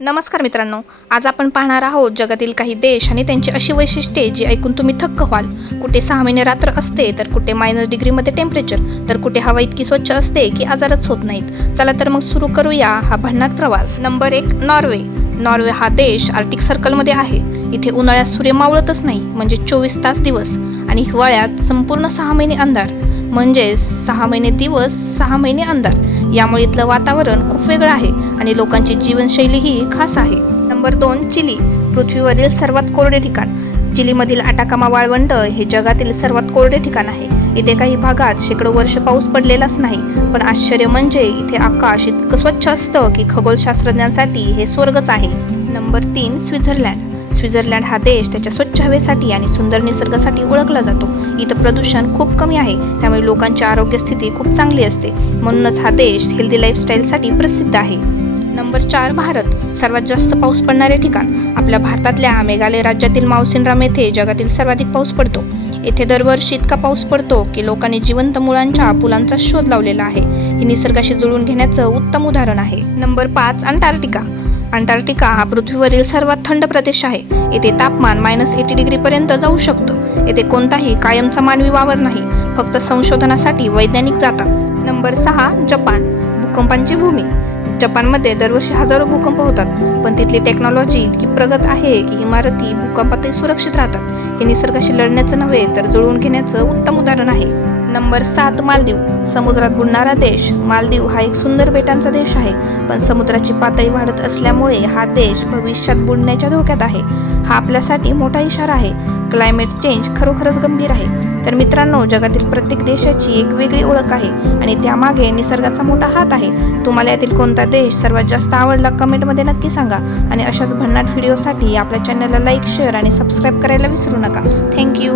नमस्कार मित्रांनो, आज आपण पाहणार आहोत जगातील काही देश आणि त्यांची अशी वैशिष्ट्ये जी ऐकून तुम्ही थक्क व्हाल. कुठे 6 महिने रात्र असते, तर कुठे -डिग्रीमध्ये टेम्परेचर, तर कुठे हवा इतकी स्वच्छ असते की आजारच होत नाहीत. चला तर मग सुरू करूया हा भन्नाट प्रवास. Number 1, Norway. नॉर्वे हा देश आर्टिक सर्कलमध्ये आहे. इथे उन्हाळ्यात सूर्य मावळतच नाही, म्हणजे 24 तास दिवस, आणि हिवाळ्यात संपूर्ण 6 महिने अंधार, म्हणजे 6 महिने दिवस 6 महिने अंधार. यामुळे इथलं वातावरण खूप वेगळं आहे आणि लोकांची जीवनशैलीही खास आहे. Number 2, Chile. पृथ्वीवरील सर्वात कोरडे ठिकाण. चिलीमधील अटाकामा वाळवंट हे जगातील सर्वात कोरडे ठिकाण आहे. इथे काही भागात शेकडो वर्ष पाऊस पडलेलाच नाही, पण आश्चर्य म्हणजे इथे आकाश इतकं स्वच्छ असतं की खगोलशास्त्रज्ञांसाठी हे स्वर्गच आहे. Number 3, Switzerland. स्वित्झर्लंड हा देश त्याच्या स्वच्छ हवेसाठी आणि सुंदर निसर्गासाठी ओळखला जातो. इथं प्रदूषण खूप कमी आहे, त्यामुळे लोकांची आरोग्य स्थिती खूप चांगली असते. म्हणूनच हा देश हेल्दी लाईफस्टाईलसाठी प्रसिद्ध आहे. नंबर 4, भारत. सर्वात जास्त पाऊस पडणारे ठिकाण. आपल्या भारतातल्या मेघालय राज्यातील मावसिनराम येथे जगातील सर्वाधिक पाऊस पडतो. येथे दरवर्षी इतका पाऊस पडतो की लोकांनी जिवंत मुळांच्या पुलांचा शोध लावलेला आहे. हे निसर्गाशी जुळून घेण्याचं उत्तम उदाहरण आहे. Number 5, Antarctica. अंटार्क्टिका हा पृथ्वीवरील सर्वात थंड प्रदेश आहे. येथे तापमान -80 डिग्रीपर्यंत जाऊ शकतं. येथे कोणताही कायमचा मानवी वावर नाही, फक्त संशोधनासाठी वैज्ञानिक जातात. Number 6, Japan. भूकंपांची भूमी. जपानमध्ये दरवर्षी हजारो भूकंप होतात, पण तिथली टेक्नॉलॉजी इतकी प्रगत आहे की इमारती भूकंपातही सुरक्षित राहतात. हे निसर्गाशी लढण्याचं नव्हे, तर जुळवून घेण्याचं उत्तम उदाहरण आहे. नंबर 7, मालदीव. समुद्रात बुडणारा देश. मालदीव हा एक सुंदर बेटांचा देश आहे, पण समुद्राची पातळी वाढत असल्यामुळे हा देश भविष्यात बुडण्याच्या धोक्यात आहे. हा आपल्यासाठी मोठा इशारा आहे. क्लायमेट चेंज खरोखरच गंभीर आहे. तर मित्रांनो, जगातील प्रत्येक देशाची एक वेगळी ओळख आहे आणि त्यामागे निसर्गाचा मोठा हात आहे. तुम्हाला यातील कोणता देश सर्वात जास्त आवडला कमेंटमध्ये नक्की सांगा. आणि अशाच भन्नाट व्हिडिओसाठी आपल्या चॅनलला लाईक, शेअर आणि सबस्क्राईब करायला विसरू नका. थँक्यू.